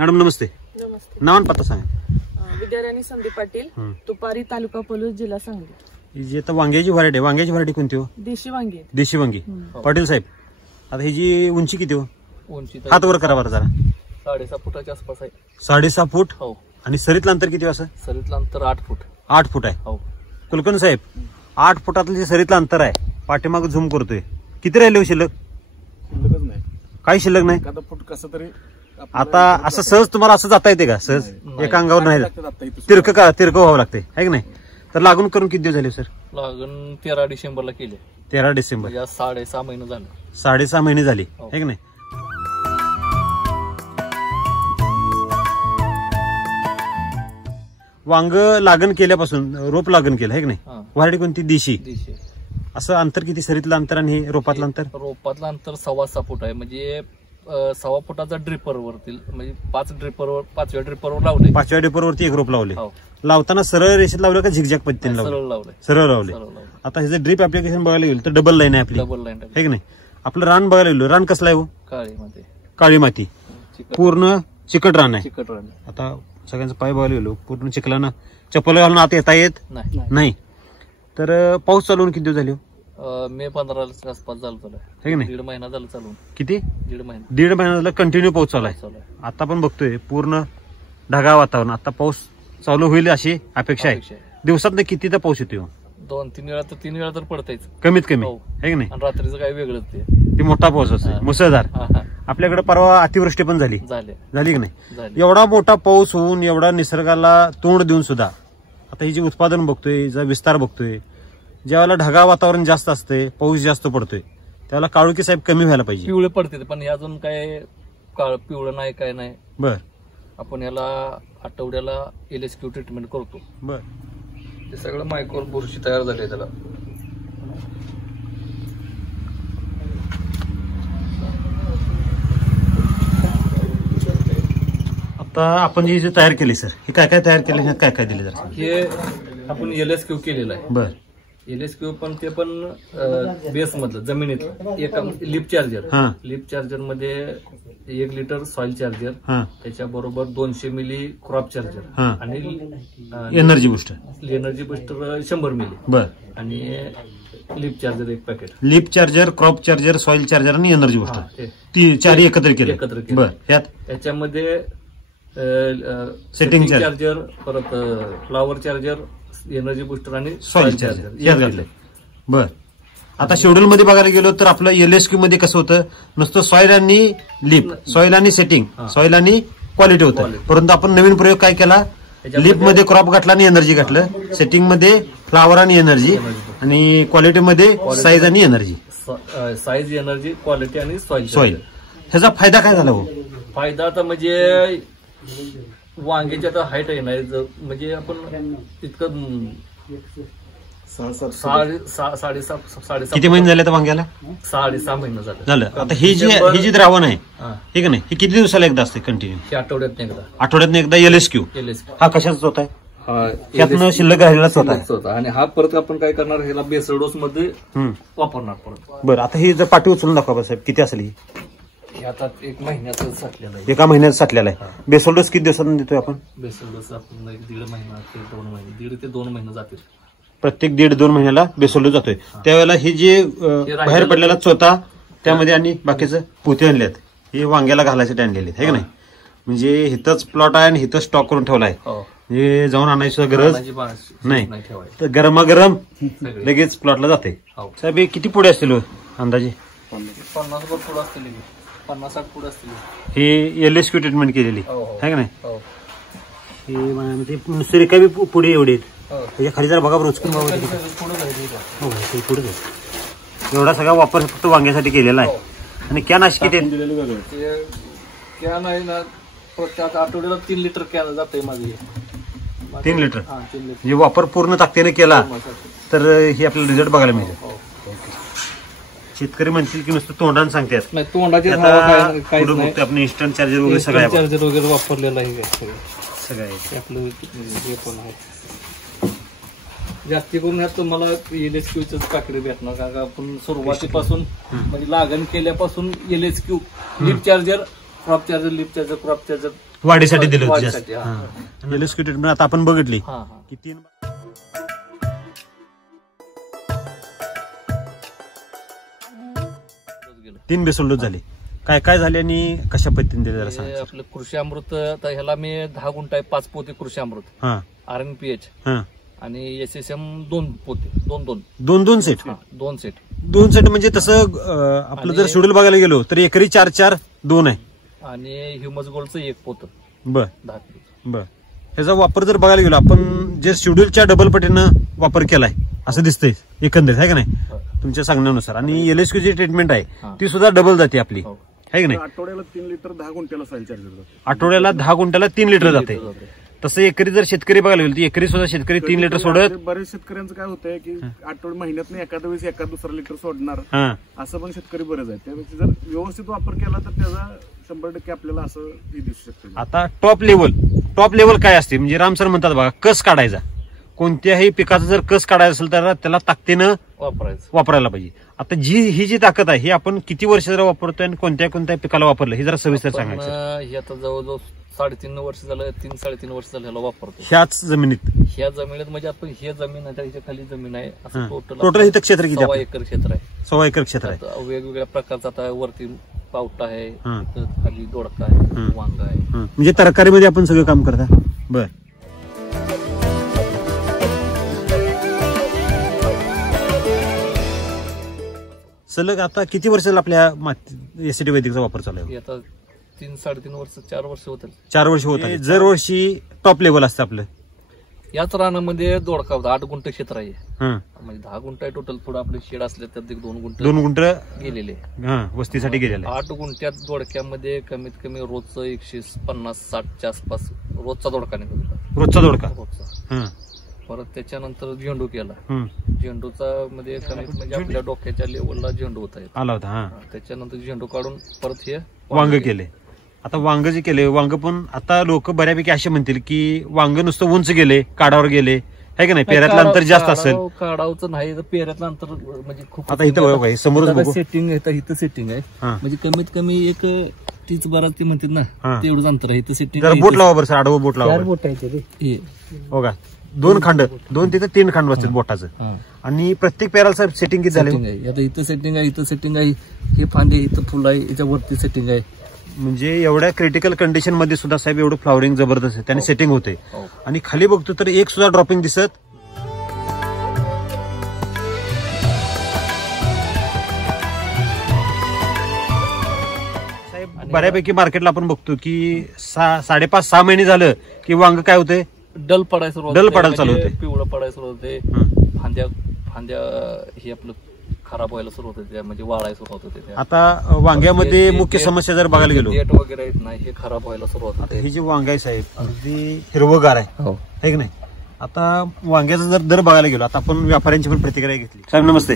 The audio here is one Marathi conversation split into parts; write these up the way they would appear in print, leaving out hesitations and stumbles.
मॅडम नमस्ते. नमस्ते. नाव आणि पत्ता सांगा. विद्याराणी संदीप पाटील, तुपारी, तालुका पलूस, जिल्हा सांगली. जी आता वांग्याची व्हरायटी आहे, वांग्याची व्हरायटी कोणती हो? देशी वांगी. देशी वांगी. पाटील साहेब, आता ही जी उंची किती हो? उंची हात वर करा बरं जरा. 6.5 फुटाच्या आसपास आहे. 6.5 फूट. हो. आणि सरीतलं अंतर किती असं? सरीतलं अंतर 8 फूट. 8 फूट आहे. हो. कुलकर्णी साहेब, 8 फुटातलं जे सरीतलं अंतर आहे, पाठीमाग झूम करतोय, किती राहिले हो शिल्लक? शिल्लकच नाही, काही शिल्लक नाही. एखादा फूट कसं तरी आता असं सहज तुम्हाला असं जाता येते का? सहज एका अंगावर नाही, तिरक व्हावं लागते है की नाही? तर लागून करून किती दिवस झाले सर? लागून 13 डिसेंबरला केले. 13 डिसेंबर. 6.5 महिने झाले. 6.5 महिने झाले है की नाही? वांग लागण केल्यापासून रोप लागण केलं है की नाही? व्हरायटी कोणती? देशी. असं अंतर किती सरीतलं अंतर आणि रोपातलं अंतर? रोपातलं अंतर 6.25 फूट आहे. म्हणजे 6 फुटाचा ड्रिपर वरती, म्हणजे 5 ड्रिपरवर, 5व्या ड्रिपरवर लावले. 5व्या ड्रिपरवरती एक रोप लावले. लावताना सरळ रेषेत लावलं का झिकझॅक पद्धतीने लावलं? सरळ लावले. सरळ लावले. आता हे जर ड्रिप ऍप्लिकेशन बघायला गेलं तर डबल लाईन आहे आपली, डबल लाईन है की नाही? आपलं रान बघायला गेलो, रान कसलं आहे हो? काळीमध्ये काळी माती, पूर्ण चिकट रान आहे. चिकट रान. आता सगळ्यांचा पाय बघायला गेलो, पूर्ण चिखलानं चप्पल घालून आत येता येत नाही. तर पाऊस चालवून किती दिवस झाले? मे 15 आसपास झालं है की नाही? 1.5 महिना झालं चालून. किती? 1.5 महिना. 1.5 महिना झाला कंटिन्यू पाऊस चालू आहे. आता पण बघतोय पूर्ण ढगाळ वातावरण. आता पाऊस चालू होईल अशी अपेक्षा आहे. दिवसात कितीदा पाऊस येतो? 2-3 वेळा तर 3 वेळा तर पडतायच कमीत कमी, है की नाही? आणि रात्रीचं काही वेगळंच ते मोठा पाऊस असतो, मुसळधार. आपल्याकडे परवा अतिवृष्टी पण झाली की नाही? एवढा मोठा पाऊस होऊन, एवढा निसर्गाला तोंड देऊन सुद्धा आता ही जे उत्पादन बघतोय, हिचा विस्तार बघतोय, ज्यावेळेला ढगाळ वातावरण जास्त असते, पाऊस जास्त पडतोय, त्यावेळेला काळुकी साहेब कमी व्हायला पाहिजे. पिवळे पडते, पण हे अजून काय पिवळं नाही, काय नाही. बर. आपण याला आठवड्याला LSQ ट्रीटमेंट करतो. बर. ते सगळं मायक्रो बुरशी तयार झाली त्याला. आता आपण जे तयार केले सर, हे काय काय तयार केले, काय काय दिले जरा? हे आपण LSQ केलेलं आहे. बर. LSQ पण ते पण बेस मधलं जमिनीतलं एक लिप चार्जर. लिप चार्जर मध्ये 1 लिटर सॉइल चार्जर, त्याच्याबरोबर 200 मिली क्रॉप चार्जर आणि एनर्जी बुस्टर. 100 मिली. बर. आणि lip charger 1 packet. Lip charger, crop charger, soil charger आणि एनर्जी बुस्टर, ती 4 एकत्र केले. बर. याच्यामध्ये सेटिंग चार्जर, परत फ्लावर चार्जर, एनर्जी बुस्टर आणि सॉइल चार्जर. बर. आता शेड्यूल मध्ये बघायला गेलो तर आपलं LSQ मध्ये कसं होतं, नुसतं सॉइल आणि लिप, सॉइल आणि सेटिंग, सॉइल आणि क्वालिटी होतं. परंतु आपण नवीन प्रयोग काय केला, लिप मध्ये क्रॉप घातला आणि एनर्जी घातलं, सेटिंग मध्ये फ्लावर आणि एनर्जी, आणि क्वालिटी मध्ये साईज आणि एनर्जी. साईज, एनर्जी, क्वालिटी आणि सॉइल. ह्याचा फायदा काय झाला हो? फायदा आता म्हणजे वांग्याची आता हाईट आहे नाही, म्हणजे आपण इतकं 6.5 किती महिने झाले तर वांग्याला? 6.5 महिने झालं. आता ही जी द्रावण आहे ठीक नाही, हे किती दिवसाला एकदा असते कंटिन्यू? आठवड्यात एकदा LSQ. हा कशाचा होत आहे? त्यातनं शिल्लक राहिलेलाच होता. आणि हा परत आपण काय करणार, ह्याला बेसल डोस मध्ये वापरणार परत. बरं. आता ही जर पाठी उचलून दाखवा साहेब, किती असेल ही? आता 1 महिन्याचं साठलेलं आहे. 1 महिन्यात साठलेला आहे. बेसल डोस किती दिवसांनी देतोय आपण? बेसल डोस आपण 1.5 महिना ते 2 महिने, 1.5 ते 2 महिने जातील. प्रत्येक 1.5-2 महिन्याला बेसल डोस जातोय. त्यावेळेला हे जे बाहेर पडलेला चोथा, त्यामध्ये आणि बाकीचं पोते आणलेत, हे वांग्याला घालायसाठी आणलेले आहे की नाही? म्हणजे हिथंच प्लॉट आहे आणि हिथंच स्टॉक करून ठेवला आहे. हे जाऊन आणायची गरज नाही. तर गरमागरम लगेच प्लॉटला जाते. साहेब हे किती पुढे असतील अंदाजे? 50 पुढे असतील, 50-60 पुढे असतील. हे LSQ ट्रीटमेंट केलेली आहे का नाही? हे रिकामी पुढे एवढे त्याच्या खाली जरा बघा रोचकून बाबा पुढे एवढा सगळा वापर फक्त वांग्यासाठी केलेला आहे. आणि कॅन अशी किती कॅन आहे ना, आठवड्याला 3 लिटर कॅन जाते माझे. 3 लिटर म्हणजे वापर पूर्ण ताकदीने केला तर हे आपल्याला रिझल्ट बघायला मिळेल. शेतकरी म्हणतील की नुसतं तोंडाने सांगतात, तोंडाचे आपण इन्स्टंट चार्जर वगैरे सगळं वापरलेलं आहे. सगळं आपलं जे पण आहे जास्ती करून ह्यात तुम्हाला LSQच काकडे भेटणार. कारण आपण सुरुवातीपासून म्हणजे लागण केल्यापासून LSQ, lip charger, crop charger, lip charger, crop charger वाढीसाठी दिलं होतं जास्त. वाढीसाठी, हा. आणि LSQ ट्रीटमेंट आता आपण बघितली हा, हा. की 3 बेसल डोस झाले. काय काय झाले आणि कशा पद्धतीने दिले जरा हे सांगा. आपलं कृषी अमृत आता ह्याला मी 10 गुंठ आहे 5 पोते कृषी अमृत, हा RNPH हा आणि SSM 2 पोते, 2 2 सेट 2 सेट. 2 सेट म्हणजे तसं आपलं जर आणि- शेड्यूल बघायला गेलो तर एकरी 4-4-2 आहे. आणि ह्युमस गोल्डचं 1 पोत बर 10 किलो. बर ह्याचा वापर जर बघायला गेलो आपण जे शेड्यूलच्या डबल पटीनं वापर केलाय असं दिसतंय एकंदरीत, आहे का नाही तुमच्या सांगण्यानुसार. आणि LSQ जी ट्रीटमेंट आहे हा. ती सुद्धा डबल जाते आपली, हो. आहे का नाही. आठवड्याला 3 लिटर 10 गुंठ्याला सॉइल चार्जर जातो. आठवड्याला 10 गुंठ्याला 3 लिटर जाते. लिटर जाते. तसं एकरी जर शेतकरी बघायला गेलो तर एकरी सुद्धा शेतकरी 3 लिटर सोडत. बरेच शेतकऱ्यांचं काय होतंय की महिन्यात एखाद्या वेळेस एखाद दुसरा लिटर सोडणार, हा असं पण शेतकरी बरेच आहेत. त्यापेक्षा जर व्यवस्थित वापर केला तर त्याचा 100% आपल्याला असं हे दिसू शकतं. आता टॉप लेवल काय असते म्हणजे राम सर म्हणतात बघा, कस काढायचा. कोणत्याही पिकाचा जर कस काढायचा असेल तर त्याला ताकदीनं वापरायचं. वापरायला पाहिजे. आता ही जी ताकद आहे ही आपण किती वर्ष जरा वापरतोय आणि कोणत्या पिकाला वापरलं हे जरा सविस्तर पण सांगायचं. हे आता जवळजवळ 3.5 वर्ष झालं, 3-3.5 वर्ष झालं ह्याला वापरतो. ह्याच जमिनीत ह्या जमिनीत म्हणजे आपण हे जमीन आहे त्याच्या खाली जमीन आहे असं टोटल इथं क्षेत्र किती 1.25 आपलं? एकर क्षेत्र आहे. 1.25 एकर क्षेत्र आहे. आता वेगवेगळ्या प्रकारचा आता वरती पावटा आहे, हं. इथं खाली दोडका आहे, वांगा आहे. म्हणजे तरकारीमध्ये आपण सगळं काम करता. बर सलग आता किती वर्ष झालं आपल्या एसीटी वैदिकचा वापर चालू आहे? हे आता 3-3.5 वर्ष 4 वर्ष होतील. 4 वर्ष होत आहे. दर वर्षी टॉप लेवल असतं आपलं. याच रानामध्ये दोडका होता, 8 गुंठ क्षेत्र आहे. हं. म्हणजे 10 गुंठ आहे टोटल. थोडं आपले शेड असले त्यात 2 गुंठ 2 गुंठ गेलेले. वस्तीसाठी गेलेलं आहे. 8 गुंठ्यात दोडक्यामध्ये कमीत कमी रोजचं 150-60च्या आसपास रोजचा दोडका निघतो. रोजचा दोडका. रोजचा. हं. परत त्याच्यानंतर झेंडू केला. हं. झेंडूचा मध्ये कमीत म्हणजे आपल्या डोक्याच्या लेवलला झेंडू होता येतो. आला होता. हा त्याच्यानंतर झेंडू काढून परत हे वांग केले. आता वांग जे केले वांग पण आता लोक बऱ्यापैकी असे म्हणतील की वांग नुसतं उंच गेले, काढावर गेले, आहे का नाही. पेऱ्यातलं अंतर जास्त असेल. काढावचं नाही तर पेऱ्यातलं अंतर म्हणजे खूप. आता इथं बघा समोरच बघू. सेटिंग आहे, इथं सेटिंग आहे. हा. म्हणजे कमीत कमी एक 30-12 ते म्हणतात ना हा. तेवढंच अंतर आहे. इथं सेटिंग जरा बोट लावा बरं सर, आडवं बोट लावा बरं. बोट आहे. बघा 2 खांड, 2 तिथं 3 खांड बसतात बोटाचं. आणि प्रत्येक पेराला साहेब सेटिंग किती झाले? आता इथं सेटिंग आहे, इथं सेटिंग आहे, हे फांदे इथं फुल आहे, याच्यावरती सेटिंग आहे. म्हणजे एवढ्या क्रिटिकल कंडिशन मध्ये सुद्धा साहेब एवढं फ्लॉवरिंग जबरदस्त आहे, त्याने सेटिंग होते. आणि खाली बघतो तर एक सुद्धा ड्रॉपिंग दिसत. साहेब बऱ्यापैकी मार्केटला आपण बघतो की 5.5-6 महिने झालं की वांग काय होते, डल पडायला सुरुवात डल पडायला चालू होते. पिवळं पडायला सुरुवात होते. फांद्या हे आपलं खराब व्हायला सुरुवात होते, म्हणजे वाळायला सुरुवात होते. आता वांग्यामध्ये मुख्य समस्या जर बघायला गेलो, डेट वगैरे आहेत ना, हे खराब व्हायला सुरुवात होते. हे जे वांग आहे साहेब अगदी हिरवगार आहे, हो. है की नाही. आता वांग्याचा जर दर बघायला गेलो, आता आपण व्यापाऱ्यांची पण प्रतिक्रिया घेतली. साहेब नमस्ते.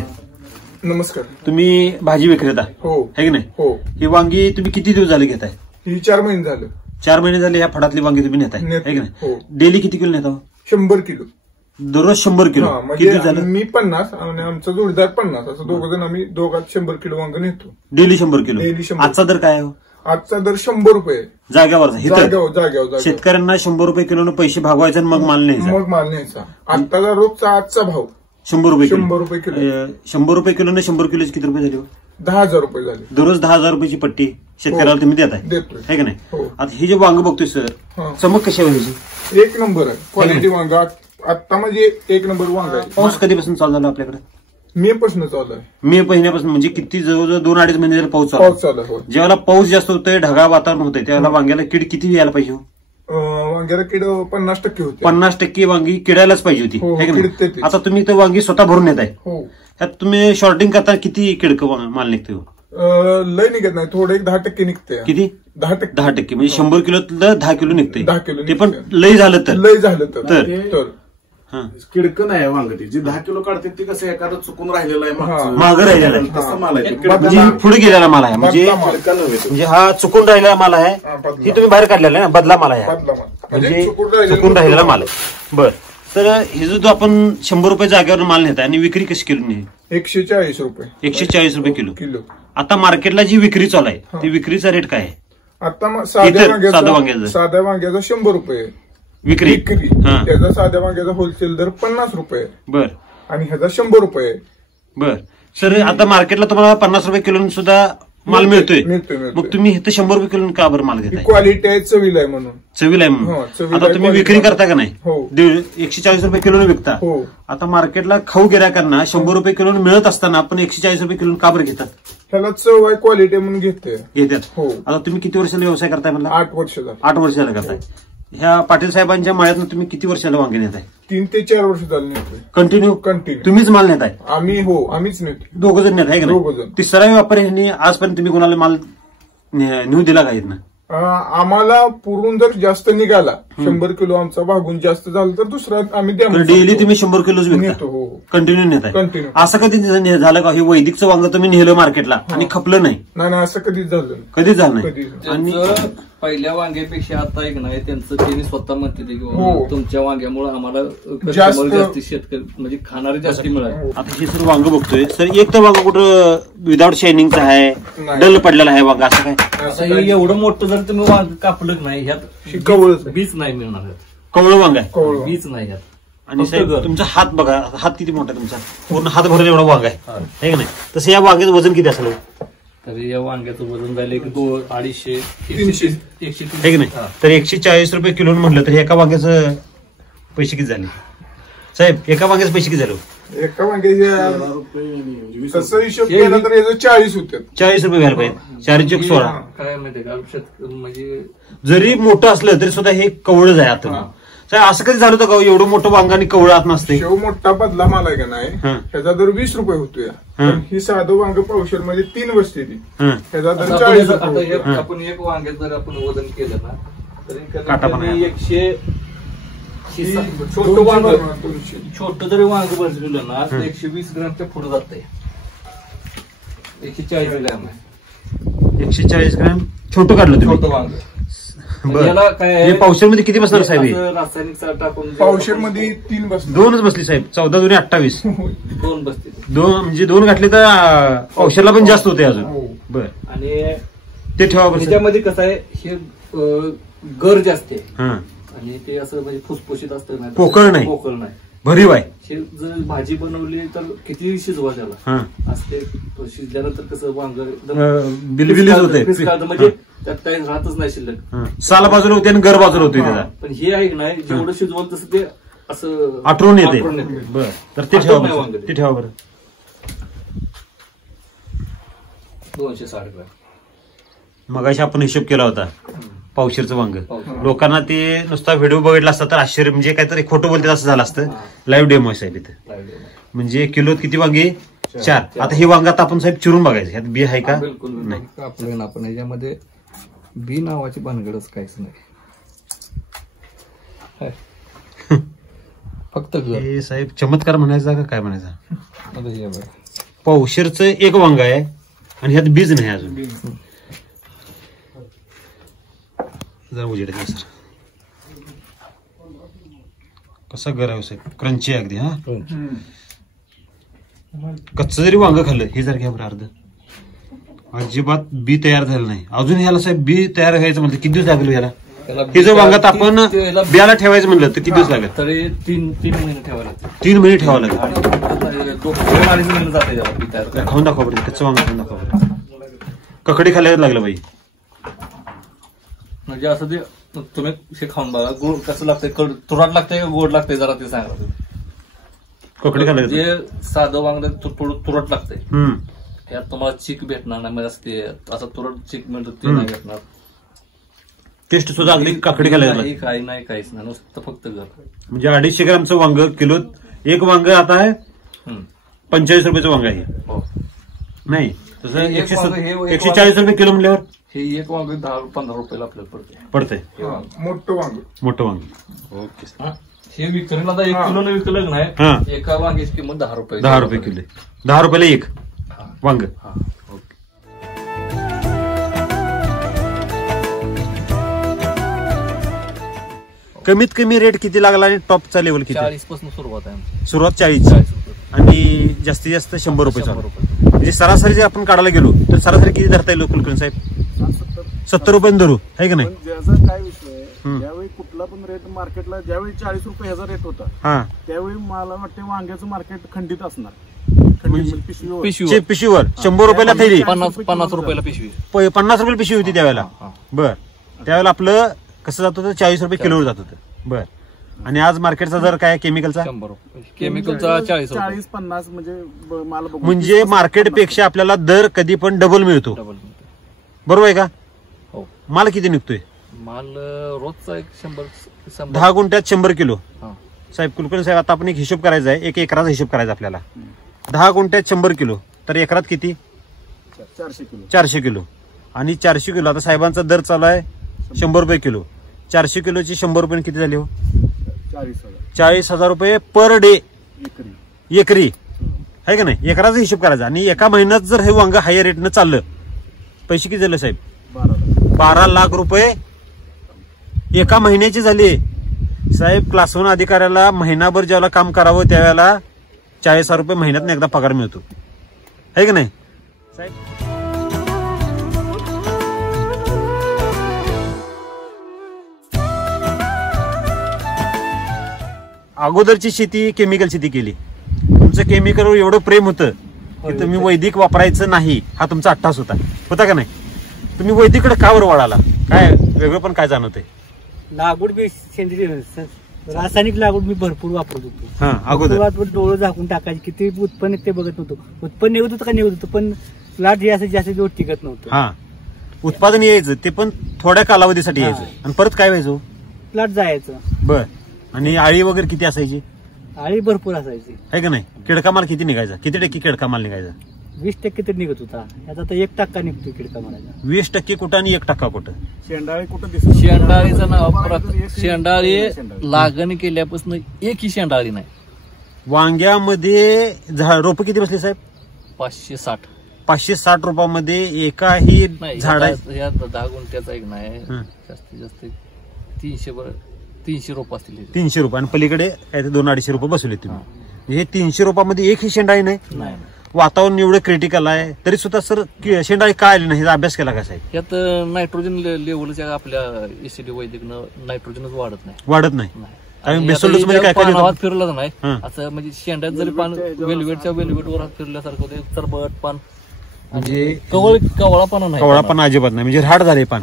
नमस्कार. तुम्ही भाजी विक्रेता हो है की नाही. हो. ही वांगी तुम्ही किती दिवस झाले घेताय? ही 4 महिने झालं. 4 महिने झाले ह्या फडातली वांगी तुम्ही नेताय, नेतो. है की नाही. हो. डेली किती किलो नेता? 100 किलो. दररोज 100 किलो. हा, किती म्हणजे दिवस झालं? मी 50 आणि आमचा जोडीदार 50 असं दोघं जण आम्ही दोघात 100 किलो वांग नेतो. Daily 100 kilo. Daily 100. आजचा दर काय आहे? आजचा दर 100 रुपये. जाग्यावरचा इथं जाग्यावर शेतकऱ्यांना 100 रुपये किलोनं पैसे भागवायचे आणि मग माल न्यायचा. मग माल न्यायचा. आत्ताचा रोजचा आजचा भाव 100 रुपये किलो. 100 रुपये किलो. 100 रुपये किलोने 100 किलोचे किती रुपये झाले? 10,000 रुपये झाले. दररोज 10,000 रुपयाची पट्टी शेतकऱ्याला तुम्ही देताय, देतोय. है की नाही. हो. आता हे जे वांग बघतोय सर, हा. चमक कशी आहे ह्याची? एक नंबर आहे क्वालिटी वांग. आत्ता म्हणजे एक नंबर वांग आहे. पाऊस कधीपासून चालू झाला आपल्याकडे? मे पासून चालू आहे. मे महिन्यापासून. म्हणजे किती जवळजवळ 2-2.5 महिने जर पाऊस चालू पाऊस चालू आहे. हो. ज्यावेळेला पाऊस जास्त होतोय, ढगाळ वातावरण होतंय, त्यावेळेला वांग्याला कीड किती यायला पाहिजे? वांग्याला किड 50% होते. 50% वांगी किडायलाच पाहिजे होती, हो, है की नाही. कीड तेच. आता तुम्ही इथं वांगी स्वतः भरून येत आहे, हो. त्यात तुम्ही शॉर्टिंग करता किती किडक माल निघतो? लय निघत नाही, थोडं एक 10% निघते. किती? 10%. 10%. म्हणजे 100 किलोतलं 10 किलो निघते. 10 किलो ते पण निघते. लय झालं तर. लय झालं तर. तर. हा. किडकं नाही वांगटी जी 10 किलो काढते ती कसं एखादं चुकून राहिलेलं आहे हा. मागं राहिलेला आहे. तसं माल आहे. म्हणजे पुढे गेलेला माल आहे. म्हणजे बदला माल. म्हणजे हा चुकून राहिलेला माल आहे. हा, बदला. ही तुम्ही बाहेर काढलेला आहे ना, बदला माल आहे. बदला माल. म्हणजे चुकून चुकून राहिलेला माल आहे. बर. तर हे जो आपण 100 रुपये जागेवर माल नेताय आणि विक्री कशी किलो नाही? 140 रुपये. 140 रुपये किलो. किलो. आता मार्केटला जी विक्री चालू आहे ती विक्रीचा रेट काय आहे? आता मग साध्या इतर साध्या वांग्याचं. वांग्याचा साध्या वांग्याचा 100 रुपये विक्री. विक्री. हा. त्याचा साध्या वांग्याचा होलसेल दर 50 रुपये बर आणि ह्याचा 100 रुपये. बर सर, आता मार्केटला तुम्हाला 50 रुपये किलो सुद्धा माल मिळतोय. मिळतोय. मग तुम्ही इथं 100 रुपये किलो का बरं माल घेताय? क्वालिटी आहे, चवीला आहे म्हणून. चवीला आहे हो, म्हणून. चवीला आता आहे, तुम्ही quality विक्री करता का नाही? हो. 140 रुपये किलो विकता. हो. आता मार्केटला खाऊ गिरायकांना 100 रुपये किलो मिळत असताना आपण 140 रुपये किलो का बरं घेतात? ह्याला चव आहे, क्वालिटी म्हणून घेते. घेतात. हो. आता तुम्ही किती वर्षाला व्यवसाय करताय म्हणला? 8 वर्ष झालं. 8 वर्षाला करताय. ह्या पाटील साहेबांच्या मळ्यातनं तुम्ही किती वर्षाला वांगे नेताय? 3 ते 4 वर्ष झालं नेतोय. कंटिन्यू कंटिन्यू तुम्हीच माल नेताय? आम्हीच नेतो. दोघं जण नेत आहे का दोघं नाही? जण. तिसरा व्यापारी ह्यांनी आजपर्यंत तुम्ही कोणाला माल नेऊ दिला का इथनं? आम्हाला पुरून जर जास्त निघाला 100 किलो आमचा भागून जास्त झालं तर दुसरा आम्ही द्या तर म्हणतो. डेली तुम्ही 100 किलोच नेतो. विकता? हो. कंटिन्यू नेताय? कंटिन्यू. असं कधी झालं का हे वैदिकचं वांग तुम्ही नेलं मार्केटला आणि खपलं नाही? नाही असं कधीच झालं नाही. कधीच झालं नाही. कधीच नाही. आणि त्यांचं पहिल्या वांग्यापेक्षा आता एक नाही त्यांचं त्यांनी स्वतः म्हणते की हो. बाबा तुमच्या वांग्यामुळे आम्हाला जास्त- customer जास्ती शेतकरी म्हणजे खाणारे जास्ती मिळाले. आता हे सर वांग बघतोय सर, एक तर वांग कुठं विदाऊट शायनिंगचं आहे, नाही. डल पडलेला आहे वांग, असं काय? आता हे एवढं मोठं जर तुम्ही वांग कापलं नाही ह्यात कवळच आहे. बीच नाही मिळणार ह्यात. कवळं वांग आहे. कवळं. बीच नाही ह्यात. आणि फक्त साहेब गर. तुमचा हात बघा, हात किती मोठा आहे तुमचा, पूर्ण हात भरून एवढा वांग आहे, है का नाही? तसं या वांग्याचं वजन किती असेल? तर या वांग्याचं वजन झालं की 200-250 300. 130. है की नाही? तर 140 रुपये किलो म्हणलं तर एका वांग्याचं पैसे किती झाले साहेब? एका वांग्याचे पैसे किती झाले? एका वांग्याच्या तसं हिशोब केला तर याचं 40 होते. 40 रुपये व्हायला पाहिजे. 4/16. काय माहितीये का शेतकरी म्हणजे जरी मोठं असलं तरी सुद्धा हे कवळच आहे आता. साहेब असं कधी झालं होतं का एवढं मोठं वांग आणि कवळं आत नसते? शेव मोठा बदला माल आहे का नाही हं. ह्याचा दर 20 रुपये होतोय. हं. ही साधं वांग पावशेर मध्ये 3 बसते ती, हं. ह्याचा दर आता 40 आपण- आता रुपये होतोय. आपण एक वांग्यात जर आपण वजन केलं ना तरी कमीत काटा पण कमी आहे. 100 छोटं 200 वांग बरोबर, 200. छोटं जरी वांग बसलेलं ना तर 120 ग्रॅमच्या पुढे जाते. 140 ग्रॅम आहे 140 ग्रॅम छोटं काढलं छोटं तुम्ही? वांग. बरं. याला काय आहे? हे पावशेरमध्ये किती बसणार साहेब? हे असं रासायनिक सार टाकून पावशेर मध्ये 3 बसते. 2च बसली साहेब. 14 दुनी 28. 2 बसते 2 म्हणजे 2 घातले तर पावशेरला पण जास्त होते अजून. हो. बर, आणि ते ठेवा बरं. त्याच्यामध्ये कसं आहे हे गर जास्त आहे हा, आणि ते असं म्हणजे फुसफुशीत असतं ना, पोकळ नाही. पोकळ नाही. भरीव आहे. हे जर भाजी बनवली तर किती शिजवा त्याला हा, असते शिजल्यानंतर कसं वांग बिलबिलीच होते. फिसकाळतं, म्हणजे त्यात काही राहतच नाही शिल्लक. हा. साला बाजूला होते आणि गर बाजूला होते त्याचा. पण हे आहे की नाही जेवढं शिजवलं तसं ते असं आठवून येते. आठवून येते. बर, तर ते आठवण ठेवा नाही बरं. वांग ते. ते ठेवा बरं. 260 ग्रॅम. मगाशी आपण हिशोब केला होता पावशेरचं वांग. पावशेर. लोकांना ते नुसता व्हिडिओ बघितला असता तर आश्चर्य, म्हणजे काहीतरी खोटं बोलतात असं झालं असतं. लाईव्ह डेमो आहे साहेब इथं. म्हणजे किलोत किती वांगे? 4. आता ही वांग आता आपण साहेब चिरून बघायचं, ह्यात बी आहे का? बिलकुल नाही. आपलं आपण याच्यामध्ये बी नावाची भानगडच काहीच नाही. फक्त गर. हे साहेब चमत्कार म्हणायचा का काय म्हणायचा? आता हे बघा. पावशेरचं एक वांग आहे आणि ह्यात बीज नाही अजून. जरा उजेड आहे सर. कसा गर आहे साहेब? क्रंची आहे अगदी. हा, कच्चं जरी वांग खाल्लं, हे जर घ्या बरं अर्ध, अजिबात बी तयार झालं नाही अजून. ह्याला साहेब बी तयार व्हायचं म्हणलं किती दिवस लागेल ह्याला? हे जर वांगात आपण बियाला ठेवायचं म्हणलं तर किती दिवस लागेल? तरी 3 महिने ठेवायला लागते. 3 महिने ठेवावं लागेल. आणि 2-2.5 महिने जाते त्याला बी तयार करायला. खाऊन दाखवा बरं, कच्चं वांग खाऊन दाखवा बरं. ककडी खायला लागलं बाई. म्हणजे असं ते तुम्ही हे खाऊन बघा. गोड कसं लागतंय? तुराट लागतंय का गोड लागतंय जरा ते सांगा तुम्ही. ककडी खायला लागलं. जे साधं वांग थोडं तुरट लागतंय. हम्म. त्यात तुम्हाला चीक भेटणार नाही. म्हणजे असं ते असं तुरट चीक मिळतं ते नाही भेटणार. टेस्ट सुद्धा अगदी काकडी खायला लागलं. नाही, काही नाही, काहीच नाही. नुसतं फक्त घर. म्हणजे 250 ग्रामचं वांग किलोत एक वांग आता आहे 45 रुपयाचं वांग आहे. हो. नाही तसं हे एक वांग, हे एक 140 रुपये किलो म्हणल्यावर हे एक वांग 10-15 रुपयाला आपल्याला पडते. पडतंय. मोठं वांग. मोठं वांग. ओके. हे विक्रीला आता 1 किलो विकलं हा. नाही. एका वांग्याची किंमत 10 रुपये. 10 रुपये किलो. 10 रुपयाला एक वांग. कमीत कमी रेट किती लागला आणि टॉपचा लेवल किती? 40 पासून सुरुवात आहे आमची. सुरुवात 40 रुपये. आणि जास्तीत जास्त 100 रुपये. 100 रुपये. म्हणजे सरासरी जे आपण काढायला गेलो तर सरासरी किती धरता येईल कुलकर्णी साहेब? 60-70 70 रुपये धरू आहे का नाही? पण ज्याचा काय विषय आहे, ज्यावेळी कुठला पण रेट मार्केटला ज्यावेळी 40 रुपये ह्याचा रेट होता हा त्यावेळी मला वाटतं वांग्याचं मार्केट खंडित असणार. खंडित म्हणजे पिशवीवर. पिशवीवर 100 रुपयाला थैली, 50 रुपयाला पिशवी, 50 रुपये पिशवी होती त्यावेळेला. बर, त्यावेळेला आपलं कसं जात होतं, 40 रुपये किलोवर जात होतं. बर, आणि आज मार्केटचा दर काय केमिकलचा? 100 रुपये, केमिकलचा 40 रुपये, 40-50 म्हणजे मला बघून म्हणजे मार्केटपेक्षा आपल्याला दर कधी पण डबल मिळतो. डबल मिळतं. बरोबर आहे का? हो, माल किती निघतोय? माल रोजचा एक 100 10 गुंठ्यात 100 किलो. हा. साहेब कुलकर्णी साहेब, आता आपण एक हिशोब करायचा आहे, एक एकराचा हिशोब करायचा आपल्याला. 10 गुंठ्यात 100 किलो तर एकरात किती? 400 किलो. 400 किलो. आणि 400 किलो आता साहेबांचा दर चालू आहे 100 रुपये किलो. 400 किलोची 100 रुपये किती झाली हो? 40,000 रुपये पर डे एकरी, आहे का नाही? एकराचा हिशोब करायचा. आणि एका महिन्यात जर हे वांग हायर रेटनं चाललं, पैसे किती झाले साहेब? 12 लाख रुपये एका महिन्याची झाली. साहेब क्लास 1 अधिकाऱ्याला महिनाभर ज्यावेळेला काम करावं त्यावेळेला 40,000 रुपये महिन्यात एकदा पगार मिळतो, आहे का नाही साहेब? अगोदरची शेती केमिकल शेती केली, तुमचं केमिकलवर एवढं प्रेम होतं की तुम्ही वैदिक वापरायचं नाही, हा तुमचा अट्टास होता का नाही? तुम्ही वैदिकडे का बरं वळाला? काय वेगळं पण काय जाणवतंय? लागवड बी सेंद्रिय, रासायनिक लागवड मी भरपूर वापरत होतो. हा, अगोदर डोळं झाकून टाकायचे, किती उत्पन्न ते बघत नव्हतो. उत्पन्न निघत होतं का निघत होतं, पण प्लॉट जास्त दिवस टिकत नव्हतं. हा, उत्पादन यायचं ते पण थोड्या कालावधीसाठी यायचं आणि परत काय व्हायचं? प्लॉट जायचं. बर, आणि आळी वगैरे किती असायची? आळी भरपूर असायची, आहे का नाही? किडका माल किती निघायचा? किती टक्के किडका माल निघायचा? 20% तरी निघत होता. याचा तर 1% निघतो किडका मालाचा. 20% कुठं आणि 1% कुठं? शेंडाळी कुठं दिसत? शेंडाळीचं नाव, शेंडाळी लागण केल्यापासून एकही शेंडाळी नाही. वांग्यामध्ये रोप किती बसले साहेब? 560. 560 रुपयामध्ये एकाही नाही, झाड या 10 गुंठ्याचा एक नाही, जास्तीत जास्त 300 रोप असतील. 300 रुपये आणि पलीकडे काय ते 200-250 रुपये बसवले तुम्ही. हे 300 रुपयामध्ये एकही शेंडाळी नाही. वातावरण एवढं क्रिटिकल आहे तरी सुद्धा सर शेंडाळी का आली नाही, अभ्यास केला का साहेब? यात नायट्रोजन लेवलच्या आपल्या एसीडी वैदिकनं नायट्रोजनच वाढत नाही. आणि बेसोल्डोस मध्ये काय काय हात फिरलं नाही असं, म्हणजे शेंड्यात जरी पान वेलवेटच्या वेलवेटवर हात फिरल्यासारखं होते, तरबट पान म्हणजे कवळापणा नाही, कवळापणा अजिबात नाही, म्हणजे राड झाले पान.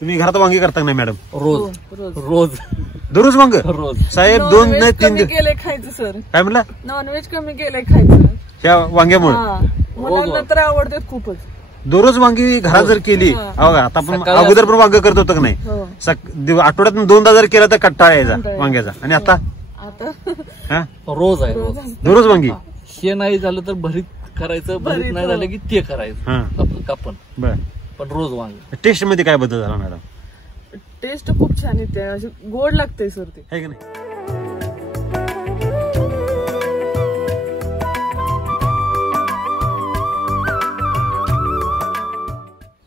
तुम्ही घरात वांगी करता नाही मॅडम? रोज दररोज वांग साहेब? 2 नाही 3 कमी केलंय खायचं सर. काय म्हणला? नॉनव्हेज कमी केलंय खायचं त्या वांग्यामुळे. मुलांना तर आवडतात खूपच. दररोज वांगी घरात जर केली, आता आपण अगोदर पण वांग करत होतं का नाही? आठवड्यातून 2दा जर केला तर कट्टाळा यायचा वांग्याचा. आणि आता रोज आहे, दररोज वांगी. हे नाही झालं तर भरीत करायचं, भरीत नाही झालं की ते करायचं आपलं कापण. बर, पण रोज वांग. टेस्ट मध्ये काय बदल झाला मॅडम? टेस्ट खूप छान येते, अशी गोड लागते सर ते, आहे का नाही?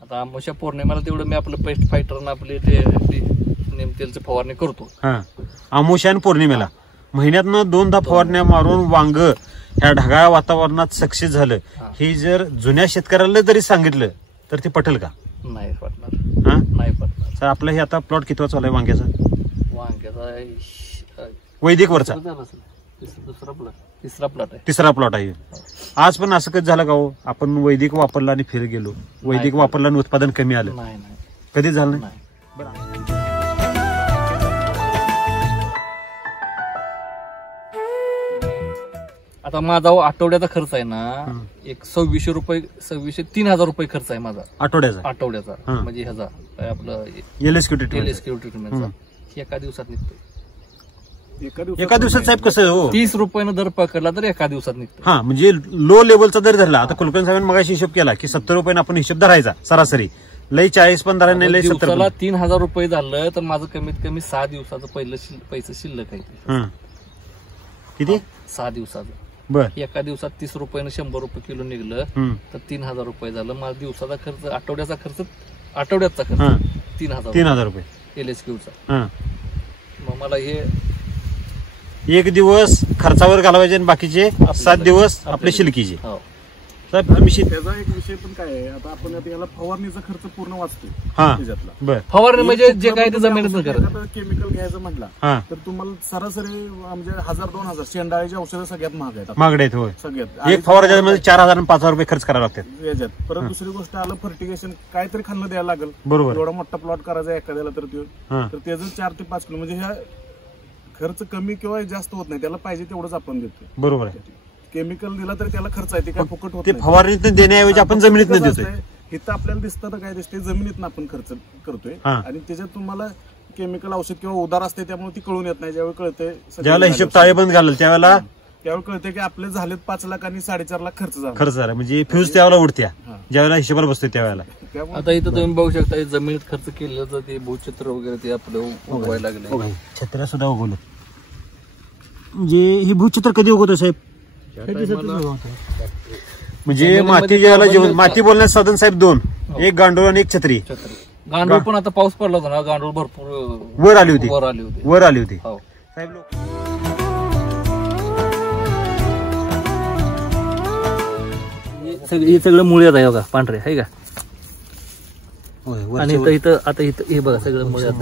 आता अमावस्या पौर्णिमेला तेवढं मी आपलं पेस्ट फायटर आपले ते नेमतेलची फवारणी करतो. हा, अमावस्या आणि पौर्णिमेला महिन्यातनं 2दा फवारण्या मारून वांग ह्या ढगाळ वातावरणात सक्सेस झालं, हे जर जुन्या शेतकऱ्याला जरी सांगितलं तर ते पटेल का? नाही पटणार. नाही पटणार सर. आपलं हे आता प्लॉट कितवा चालू आहे वांग्याचा? वैदिक वरचा तिसरा प्लॉट आहे. तिसरा प्लॉट आहे. आज पण असं कधी झालं का हो, आपण वैदिक वापरला आणि फिर गेलो, वैदिक वापरला आणि उत्पादन कमी आलं? नाही, कधीच झालं नाही. आता माझा आठवड्याचा खर्च आहे ना, एक 3,000 रुपये खर्च आहे माझा आठवड्याचा. म्हणजे ह्याचा काय आपलं ट्रीटमेंटचा एका दिवसात निघतो. एका दिवसात साहेब कसं हो? 30 रुपयानं दर पकडला तर एका दिवसात निघतो. हा, म्हणजे लो लेवलचा दर धरला. आता कुलकर्णी साहेबांनी मगाशी हिशोब केला की 70 रुपयानं आपण हिशोब धरायचा सरासरी. लई 40 पण धरायला नाही, लई 70. 3,000 रुपये झालं तर माझं कमीत कमी 6 दिवसाचं पहिलं पैसे शिल्लक आहे. किती? 6 दिवसाचं. बर, एका दिवसात 30 रुपयानं 100 रुपये किलो निघलं तर 3,000 रुपये झालं. माझा दिवसाचा खर्च, आठवड्याचा खर्च 3,000 3,000 रुपये LSQचा. मग मला हे 1 दिवस खर्चावर घालवायचे आणि बाकीचे 7 दिवस आपले शिल्कीचे. हो. साहेब तुम्ही त्याचा एक विषय पण काय आहे, आता आपण आता याला फवारणीचा खर्च पूर्ण वाचतो हा त्याच्यातला. बर फवारणी म्हणजे जे काय ते जमिनीत करत. केमिकल घ्यायचं म्हटलं हा तर तुम्हाला सरासरी म्हणजे 1000-2000 शेंडाळीची औषधं सगळ्यात महाग आहेत महागडे आहेत होय. सगळ्यात. एक फवाराच्या मध्ये 4000 आणि 5000 रुपये खर्च करावे लागतात याच्यात परत दुसरी गोष्ट आलं फर्टिगेशन काहीतरी खाल्लं द्यायला लागेल. बरोबर. एवढा मोठा प्लॉट करायचा एखाद्याला तर हा. त्याचं 4 ते 5 किलो म्हणजे ह्या खर्च कमी किंवा जास्त होत नाही, त्याला पाहिजे तेवढंच आपण देतो. बरोबर आहे. केमिकल दिला तर त्याला खर्च आहे, ते काय फुकट होत ते नाही. फवारणीतून देण्याऐवजी आपण जमिनीतून देतोय. इथं आपल्याला दिसतं तर काय दिसते जमिनीतून आपण खर्च करतोय हा. आणि त्याच्यात तुम्हाला केमिकल औषध किंवा उदार असते त्यामुळे ती कळून येत नाही. ज्यावेळी कळतंय ज्यावेळेला हिशोब ताळेबंद घालेल त्यावेळेला त्यावेळी कळतंय की आपले झालेत 5 लाख आणि 4.5 लाख खर्च झाला. खर्च झाला म्हणजे फ्यूज त्यावेळेला उडत्या हा. ज्यावेळेला हिशोबाला बसतोय त्यावेळेला. त्यामुळे आता इथं तुम्ही बघू शकता हे जमिनीत खर्च केलेलं ते भूचित्र वगैरे ते आपलं उगवायला लागले. छत्र्या सुद्धा उगवलं. म्हणजे ही भूचित्र कधी उगवतं साहेब? म्हणजे माती ज्याला जेवण माती बोलण्याचं साधन साहेब 2, एक गांडूळ आणि एक छत्री. गांडूळ पण आता पाऊस पडला होता ना, गांडूळ भरपूर वर आली होती वर आली होती. वर आली होती हो. साहेब लोक हे सगळं मुळ्यात आहे बघा, पांढरे आहे का. होय, आणि वरच्या इथं आता इथं हे बघा सगळं मुळ्यात.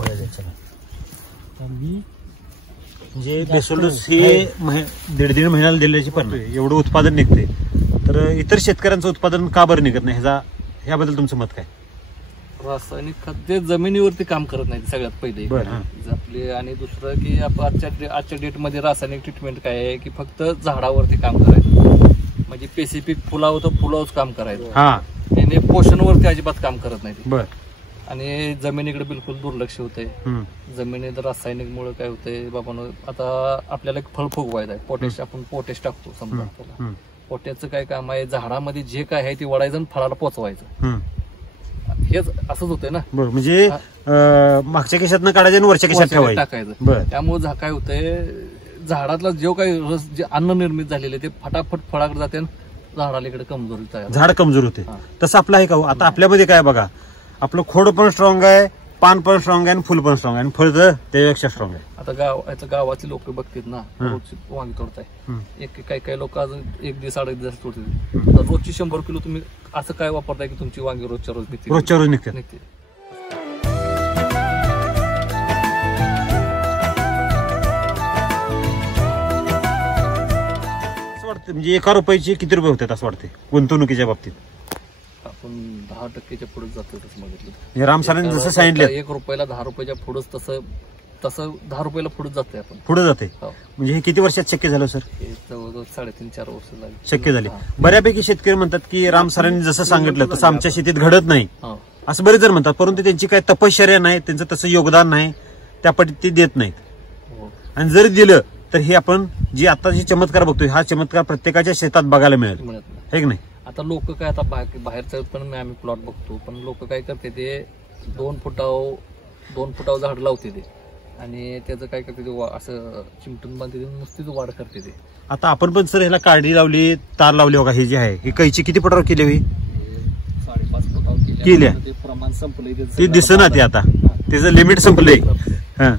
म्हणजे बेसोल्डोस हे 1.5 महिन्याला दिल्याची पण एवढं उत्पादन निघते, तर इतर शेतकऱ्यांचं उत्पादन का बरं निघत नाही ह्याबद्दल तुमचं मत काय? रासायनिक खत ते जमिनीवरती काम करत नाही सगळ्यात पहिले बरं, हा. आपले. आणि दुसरं की आजच्या डेटमध्ये रासायनिक ट्रीटमेंट काय आहे की फक्त झाडावरती काम करायचं, म्हणजे स्पेसिफिक फुलावर फुलावरच काम करायचं. हा त्याने पोषणवरती अजिबात काम करत नाही. बर. आणि जमिनीकडे बिलकुल दुर्लक्ष होतंय. जमिनीत रासायनिक मुळे काय होतंय बाबा, आता आपल्याला एक फळ फुगवायचं आहे, पोटॅश आपण पोटॅश टाकतो समजा आपल्याला. पोटॅशचं काय काम आहे, झाडामध्ये जे काय आहे ते वडायचं आणि फळाला पोचवायचं. हेच असंच होतंय ना. बरं, म्हणजे मागच्या केशातनं काढायचं आणि वरच्या केशात ठेवायचं टाकायचं. त्यामुळे काय होतंय, झाडातला जो काही रस जे अन्न निर्मित झालेले ते फटाफट फळाकडे जाते आणि झाडाला इकडे कमजोरी तयार, झाड कमजोर होते. तसं आपलं आहे का? आता आपल्यामध्ये काय बघा, आपलं खोड पण स्ट्रॉंग आहे, पान पण स्ट्रॉंग आहे आणि फुल पण स्ट्रॉंग आहे आणि फळ तर त्यापेक्षा स्ट्रॉंग आहे. आता गावातले लोक बघतात ना, रोजची वांगी तोडताय. काही लोक अजून 1 दिवस 8 दिवस तोडतात. रोजची 100 किलो तुम्ही असं काय वापरताय की तुमची वांगी रोजच्या रोज निघते? रोजच्या रोज निघते. असं वाटतं म्हणजे 1 रुपयाचे किती रुपये होतात असं वाटते गुंतवणुकीच्या बाबतीत? आपण 10% पुढे जातो तसं बघितलं. हे राम सरांनी जसं सांगितलं 1 रुपयाला 10 रुपयाच्या पुढेच तसं 10 रुपयाला पुढे जाते आपण. पुढे जाते. म्हणजे हे किती वर्षात शक्य झालं सर? हे जवळजवळ 3.5-4 वर्ष झाली शक्य झाले. बऱ्यापैकी शेतकरी म्हणतात की राम सरांनी जसं सांगितलं तसं आमच्या शेतीत घडत नाही असं बरेच जण म्हणतात, परंतु त्यांची काही तपश्चर्या नाही, त्यांचं तसं योगदान नाही, त्या पटीत ते देत नाहीत. आणि जरी दिलं तर हे आपण जे आता जे चमत्कार बघतोय हा चमत्कार प्रत्येकाच्या शेतात बघायला मिळेल, हे की नाही? आता लोक काय, आता बाहेरचं पण आम्ही प्लॉट बघतो, पण लोक काय करते ते 2 फुटावर झाड लावते ते आणि त्याचं काय करते ते असं चिमटून बांधते नुसतीच वाढ करते ते. आता आपण पण सर ह्याला काढी लावली, तार लावली बघा, हे जे आहे ही कैची किती फुटावर केली होई? 5.5 फुटावर केली. ते प्रमाण संपलंय, ते दिसना ते आता त्याचं लिमिट संपलंय. हा,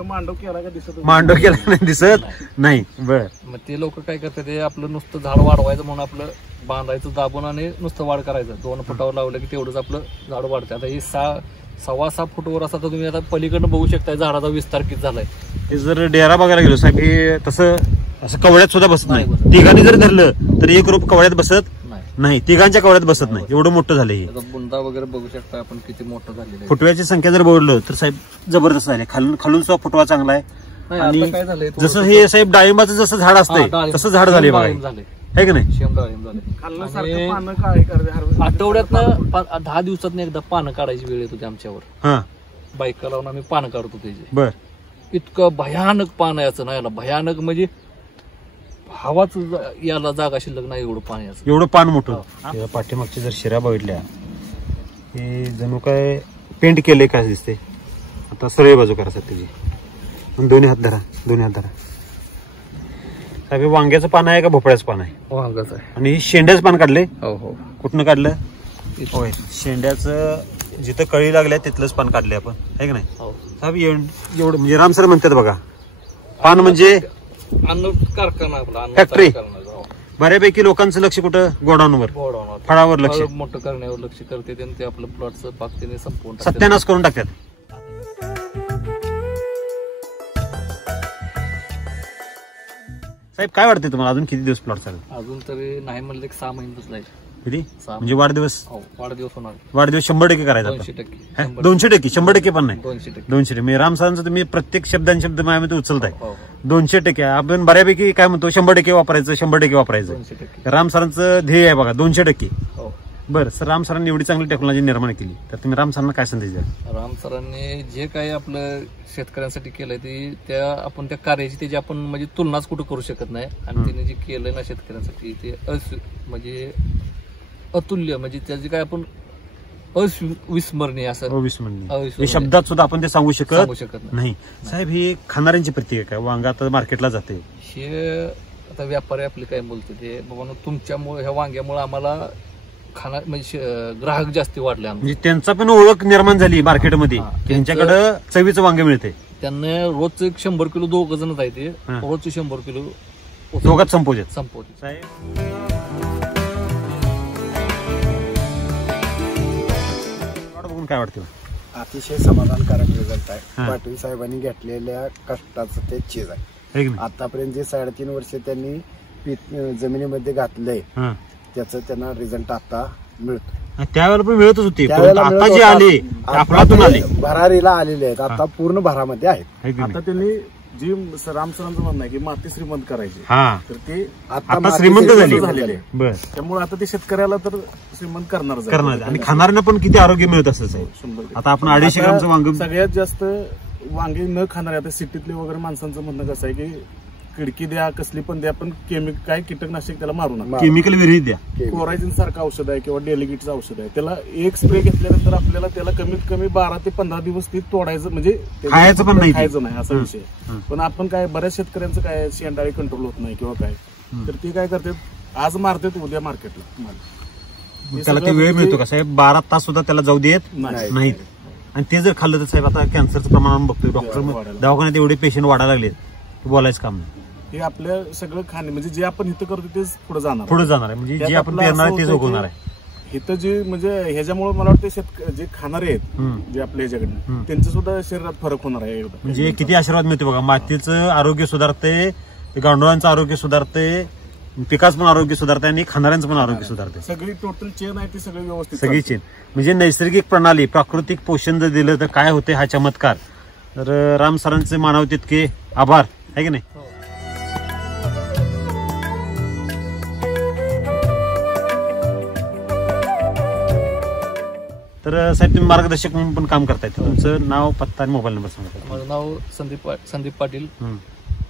मांडव केला का दिसत? मांडव केला नाही, दिसत नाही. बर. मग ते लोक काय करतात ते आपलं नुसतं झाड वाढवायचं म्हणून आपलं बांधायचं दाबून आणि नुसतं वाढ करायचं. 2 फुटावर लावलं की तेवढंच आपलं झाड वाढतं. आता ही 6.25 फुटावर असं तर तुम्ही आता पलीकडनं बघू शकता झाडाचा विस्तार किती झालाय. हे जर डेरा बघायला गेलो साहेब, हे तसं असं कवड्यात सुद्धा बसत नाही. तिघांनी जर धरलं तर एक रोप कवड्यात बसत नाही, तिघांच्या कवड्यात बसत नाही, एवढं मोठं झालंय हे. बुंदा वगैरे बघू शकता आपण किती मोठं झालेलं आहे. फुटव्याची संख्या जर बघितलं तर साहेब जबरदस्त झाले. खालून सुद्धा फुटवा चांगला आहे. आणि काय झालंय, जसं हे साहेब डाळिंबाचं जसं झाड असतंय तसं झाड झाले बघा, आहे की नाही? शेम डाळिंब झाले. आठवड्यातनं 10 दिवसात एकदा पानं काढायची वेळ येत होती आमच्यावर. हा, बाईकला लावून आम्ही पानं काढतो त्याची. बर. इतकं भयानक पान याचं ना, याला भयानक म्हणजे हवाच याला जागा शिल्लक नाही एवढं पान याचं. एवढं पान मोठं. पाठीमागच्या जर शिरा बघितल्या, हे जणू काय पेंट केलंय काय दिसते. आता सरळ बाजू करा सर त्याची, दोन्ही हात धरा. साहेब वांग्याचं पान आहे का भोपळ्याचं पान आहे? वांगाच आहे. आणि शेंड्याचं पान काढले? हो. कुठनं काढलं? होय, शेंड्याचं जिथं कळी लागल्या तिथलंच पान काढले आपण, आहे की नाही? साहेब एवढं म्हणजे राम सर म्हणतात बघा, पान म्हणजे अन्न कारखाना आपला अन्न फॅक्टरी. तयार करणारा, हो. बऱ्यापैकी लोकांचं लक्ष कुठं गोडाऊनवर गोडाऊनवर. फळावर लक्ष फळ मोठं करण्यावर लक्ष करते आणि ते आपलं प्लॉटचं पाक त्याने संपवून टाकतात. सत्यानाश करून टाकतात. साहेब काय वाटतंय तुम्हाला अजून किती दिवस प्लॉट चालेल? अजून तरी नाही म्हणलं एक 6 महिन्यातच जाईल. किती 6 म्हणजे वाढदिवस? हो, वाढदिवस होणार वाढदिवस 100% करायचा 200%. 200%, 100% पण नाही 200%. 200%. मी राम सरांचं तुम्ही प्रत्येक शब्द माझ्यामध्ये उचलताय. हो, 200%. आपण बऱ्यापैकी काय म्हणतो 100% वापरायचं, 100% वापरायचं. 200%. राम सरांचं ध्येय आहे बघा 200%. हो. बरं सर, राम सरांनी एवढी चांगली टेक्नॉलॉजी निर्माण केली तर तुम्ही राम सरांना काय संदेश द्याल? राम सरांनी जे काही आपलं शेतकऱ्यांसाठी केलंय ते आपण त्या कार्याची त्याची आपण म्हणजे तुलनाच कुठं करू शकत नाही. आणि त्याने जे केलंय ना शेतकऱ्यांसाठी ते म्हणजे अतुल्य, म्हणजे त्याचे काय आपण अविस्मरणीय असं अविस्मरणीय शब्दात सुद्धा आपण ते सांगू सांगू शकत शकत नाही. साहेब, ही खाणाऱ्यांची प्रतिक्रिया काय? वांगा आता मार्केटला जाते, हे आता व्यापारी आपले काय बोलते ते बाबा तुमच्यामुळे ह्या वांग्यामुळे आम्हाला खाना म्हणजे ग्राहक जास्ती वाढले. म्हणजे त्यांचा पण ओळख निर्माण झाली मार्केटमध्ये, त्यांच्याकडे चवीचं वांगे मिळते. त्यांना रोज 100 किलो 2 जण जायचे, रोज 100 किलो दोघात संपवते. साहेब, बघून काय वाटतं? अतिशय समाधानकारक रिझल्ट आहे. पाटील साहेबांनी घेतलेल्या कष्टाचं ते चीज आहे. आतापर्यंत जे 3.5 वर्ष त्यांनी जमिनीमध्ये घातलंय त्याचं त्यांना रिझल्ट आता मिळतो. त्यावेळेला पण मिळतच होते, त्यावेळेला आता मिळत जे होता. आले आपलातून आले, भरारीला आलेले आहेत, आता पूर्ण भरामध्ये आहेत. आता त्यांनी जी राम सरांचं म्हणणं आहे की माती श्रीमंत करायची, तर ते आता श्रीमंत झाली. झालेले आहे. बरं, त्यामुळे आता ते शेतकऱ्याला तर श्रीमंत करणार आणि खाणाऱ्यांना पण किती आरोग्य मिळत असतं साहेब. 100%. आता आपण 250 ग्रामचं वांग सगळ्यात जास्त वांगे न खाणारे आता सिटीतले वगैरे माणसांचं म्हणणं कसं आहे की खिडकी द्या, कसली पण द्या, पण काय कीटकनाशक त्याला मारू नका. केमिकल विरहित द्या. कोरायझिन सारखं औषध आहे किंवा डेलिगेटचं औषध आहे, त्याला एक स्प्रे घेतल्यानंतर आपल्याला त्याला कमीत कमी 12 ते 15 दिवस ती तोडायचं, म्हणजे खायचं पण नाही, खायचं नाही असा विषय. पण आपण काय बऱ्याच शेतकऱ्यांचं काय शेंडाळी कंट्रोल होत नाही किंवा काय, तर ते काय करतात आज मारतात उद्या मार्केटला. त्याला ते वेळ मिळतो का साहेब? 12 तास सुद्धा त्याला जाऊ देत नाहीत. आणि ते जर खाल्लं तर साहेब आता कॅन्सरचं प्रमाण बघतोय, डॉक्टर दवाखान्यात एवढे पेशंट वाढायला लागलेत, बोलायचं काम नाही. हे आपल्या सगळं खाणे म्हणजे जे आपण इथं करतो तेच पुढे जाणार आहे. म्हणजे जे आपण पेरणार तेच उगवणार आहे. इथं जे म्हणजे ह्याच्यामुळे मला वाटतं जे खाणारे आहेत जे आपल्या ह्याच्याकडनं त्यांचं सुद्धा शरीरात फरक होणार आहे. म्हणजे किती आशीर्वाद मिळतो बघा. मातीचं आरोग्य सुधारते, गांडुळांचं आरोग्य सुधारते, पिकाचं पण आरोग्य सुधारते आणि खाणाऱ्यांचं पण आरोग्य सुधारते. सगळी टोटल चेन आहे ती सगळी व्यवस्थित, सगळी चेन. म्हणजे नैसर्गिक प्रणाली, प्राकृतिक पोषण जर दिलं तर काय होते हा चमत्कार. तर राम सरांचे मानव तितके आभार आहे की नाही. तर साहेब, तुम्ही मार्गदर्शक म्हणून पण काम करताय, तुमचं नाव, पत्ता आणि मोबाईल नंबर सांगा. माझं नाव संदीप पाटील,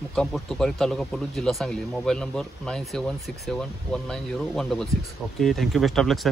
मुक्काम पोस्ट तुपारी, तालुका पलूस, जिल्हा Sangli. Mobile number 9767190166. Okay, thank you. Best of luck sir.